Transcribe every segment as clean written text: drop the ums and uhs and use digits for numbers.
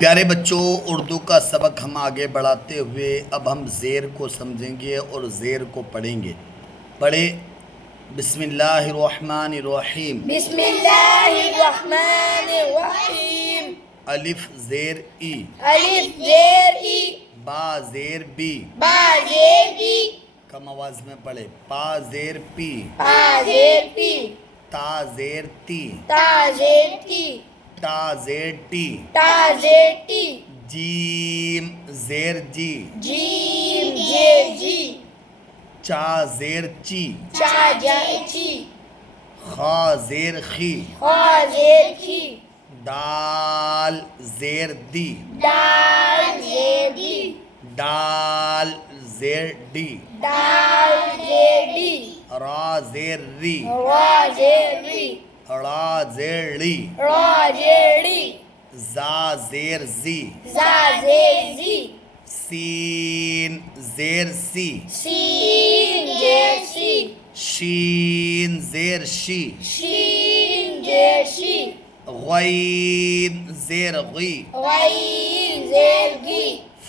پیارے بچوں، اردو کا سبق ہم آگے بڑھاتے ہوئے اب ہم زیر کو سمجھیں گے اور زیر کو پڑھیں گے۔ پڑھے بسم اللہ الرحمن الرحیم۔ بسم اللہ الرحمن الرحیم۔ الف زیر ای، الف زیر ای، با زیر بی، با زیر بی، کم آواز میں پڑھے، پا زیر پی، پا زیر پی، تا زیر تی، تا زیر تی، تا زیر ٹی، تا زیر ٹی، جیم زیر جی، جیم زیر جی، چا زیر چی، چا زیر چی، خا زیر خی، خا زیر کھی، دال زیر دی، دال زیر دی، دال زیر ڈی، دال زیر دی، را زیر ری، را زیر ری، را زیر لی، را زیر ری، زا زیر زی، زا زیر زی، سین زیر سی، سین زیر سی، شین زیر شی، شین زیر شی، غین زیر غی، غین زیر گی،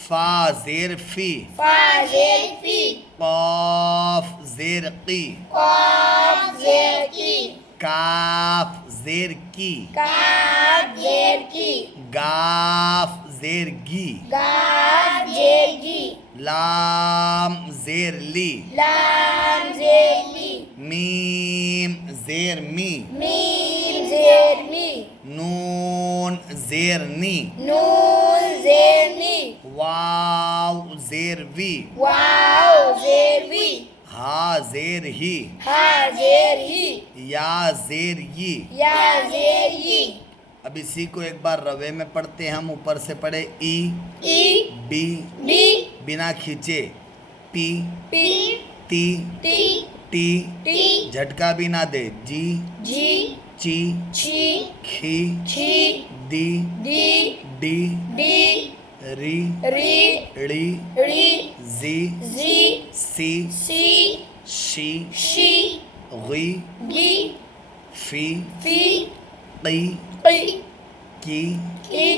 فا زیر فی، فا زیر فی، قاف زیر قی، قاف زیر کی، کاف زیر کی، کاف زیر کی، گاف زیر گی، گاف زیر گی، لام زیر لی، لام زیر لی، میم زیر می، میم زیر می، نون زیر نی، نون زیر نی، واو زیر وی، واو زیر وی، ہا زیر ہی، ہا زیر ہی، یا زیر ی۔ یا زیر ی، اب اسی کو ایک بار روے میں پڑھتے ہیں ہم۔ اوپر سے پڑھے ای، ای، بی، بی، بنا کھینچے، پی، پی، تی، ٹی، ٹی، ٹی، جھٹکا بھی نہ دے، جی، جی، چی، چھی، کھی، چھی، دی، دی، ڈی، ڈی، ری، ری، ڑی، ڑی، زی، زی، سی، سی، شی، شی، غی، گی، فی، فی، قی، قی، کی، کی،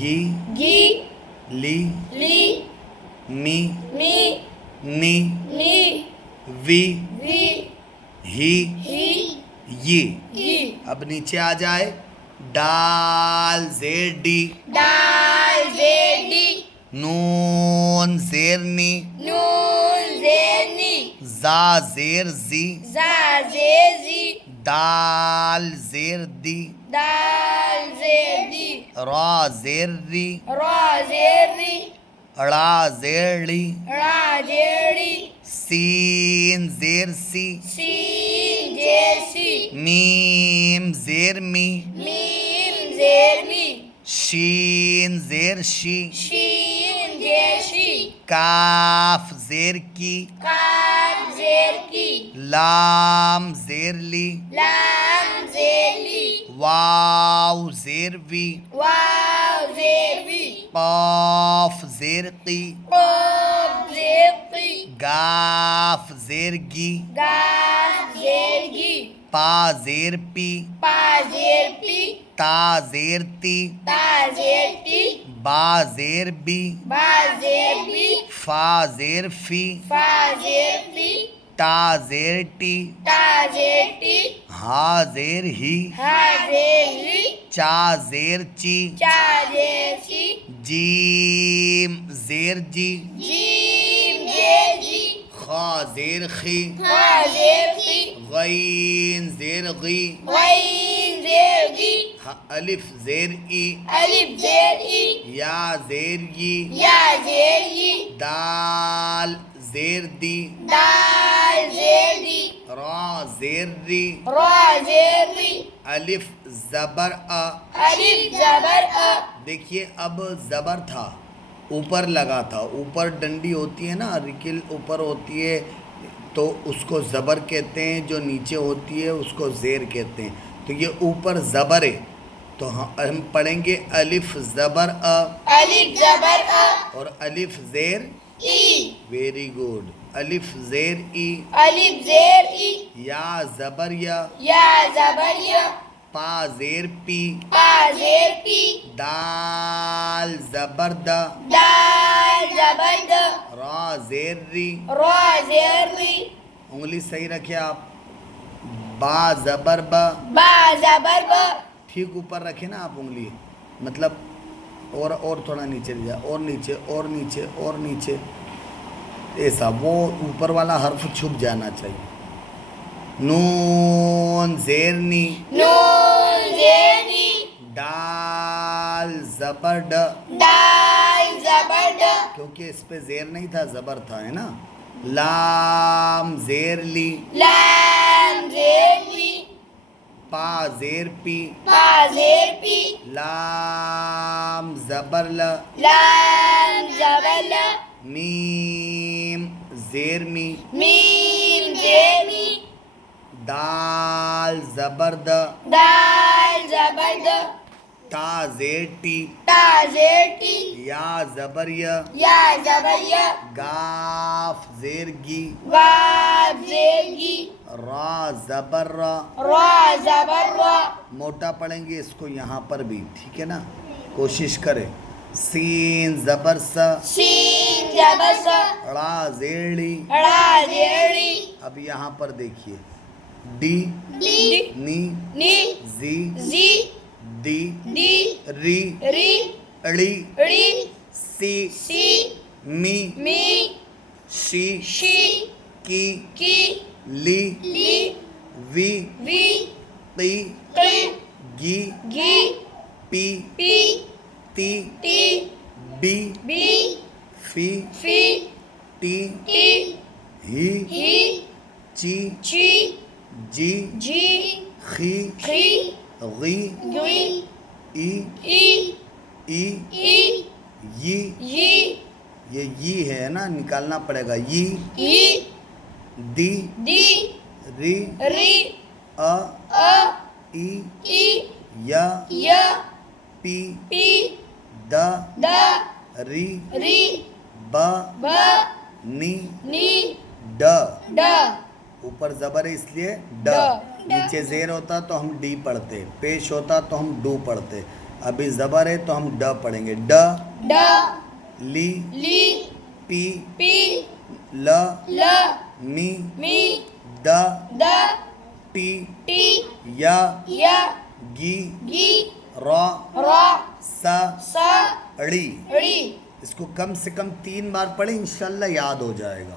گی، گی، لی، لی، می، می، نی، نی، وی، وی، ہی، ہی، یہ۔ ای۔ اب نیچے آ جائے، ڈال زیر ڈی، دال زیر ڈی، نون زیر نی، نون زیر نی، زا زیر زی، زا زیر زی، دال زیر دی، دال زیر دی، را زیر ری، را زیر ری، ڑا زیر ڑی، را زیر ری، سین زیر سی، سین زیر سی، میم زیر می، میم زیر می، شین زیر شی، شین زیر شی، کاف زیر کی، قاف زیر کی، لام زیر لی، لام زیر لی، واو زیر وی، واو زیر وی، قاف زیر قی، قاف زیر قی، گاف زیر گی، گاف زیر گی، پا زیر پی، پا زیر پی، تا زیر تی، تا زیر ٹی، با زیر بی، با زیر بی، فا زیر فی، فا زیر فی، تا زیر ٹی، تا زیر ٹی، ہا زیر ہی، ہا زیر ہی، چا زیر چی، چا زیر چی، جیم زیر جی، جیم زیر جی، خا زیر خی، خا زیر خی، غین زیر غی، غین زیر گی، الف زیر ای، الف زیر ای، یا زیر ی، یا زیر ی، دال زیر دی، دال زیر دی، را زیر ری، را زیر ری، الف زبر ا۔ الف زبر ا، دیکھیے اب زبر تھا، اوپر لگا تھا، اوپر ڈنڈی ہوتی ہے نا، رکل اوپر ہوتی ہے تو اس کو زبر کہتے ہیں، جو نیچے ہوتی ہے اس کو زیر کہتے ہیں۔ تو یہ اوپر زبر ہے تو ہم پڑھیں گے الف زبر ا، الف زبر ا، اور الف زیر ای، ویری گڈ، الف زیر ای، الف زیر ای، یا زبر یا، یا زبر یا، پا زیر پی، پا زیر پی، دال زبر د دال زبر د را زیر ری را زیر ری انگلی صحیح رکھے آپ با زبر ب با زبر ب ٹھیک اوپر رکھے نا آپ انگلی مطلب اور تھوڑا نیچے لے جائے اور نیچے اور نیچے اور نیچے ایسا وہ اوپر والا حرف چھپ جانا چاہیے نون زیر نی نون زیر نی ڈال زبر ڈ دال زبر د کیونکہ اس پہ زیر نہیں تھا زبر تھا ہے نا لام زیر لی لام زیر لی پا زیر پی پا زیر پی لام زبر ل لام زبر ل میم زیر می میم زیر می دال زبر د دال زبر د تا زیر ٹی تا زیر ٹی یا زبر ی یا زبر ی گاف زیر گی واو زیر گی را زبر را را زبر را موٹا پڑھیں گے اس کو یہاں پر بھی ٹھیک ہے نا کوشش کریں سین زبر س سین زبر س ڑا زیڑی را زیر ری اب یہاں پر دیکھیے ڈی ڈی نی نی زی زی دی دی ری ری اڑی ری سی سی می می شی شی کی کی لی لی وی وی قی قی گی گی پی پی تی ٹی بی بی فی فی ٹی ٹی ہی ہی چی چی جی جی خی خی غی گی ای ای ای ای ی ی یہ ہے نا نکالنا پڑے گا ی ی دی دی ری ری ا ا ای ای یا ی پی پی د د ری ری ب ب نی نی ڈ ڈ اوپر زبر ہے اس لیے ڈ ڈ نیچے زیر ہوتا تو ہم ڈی پڑھتے پیش ہوتا تو ہم ڈو پڑھتے ابھی زبر ہے تو ہم ڈ پڑھیں گے ڈ ڈ لی لی پی پی ل ل می می د د ٹی ٹی یا ی گی گی را را س س اڑی ڑی اس کو کم سے کم 3 بار پڑھیں انشاءاللہ یاد ہو جائے گا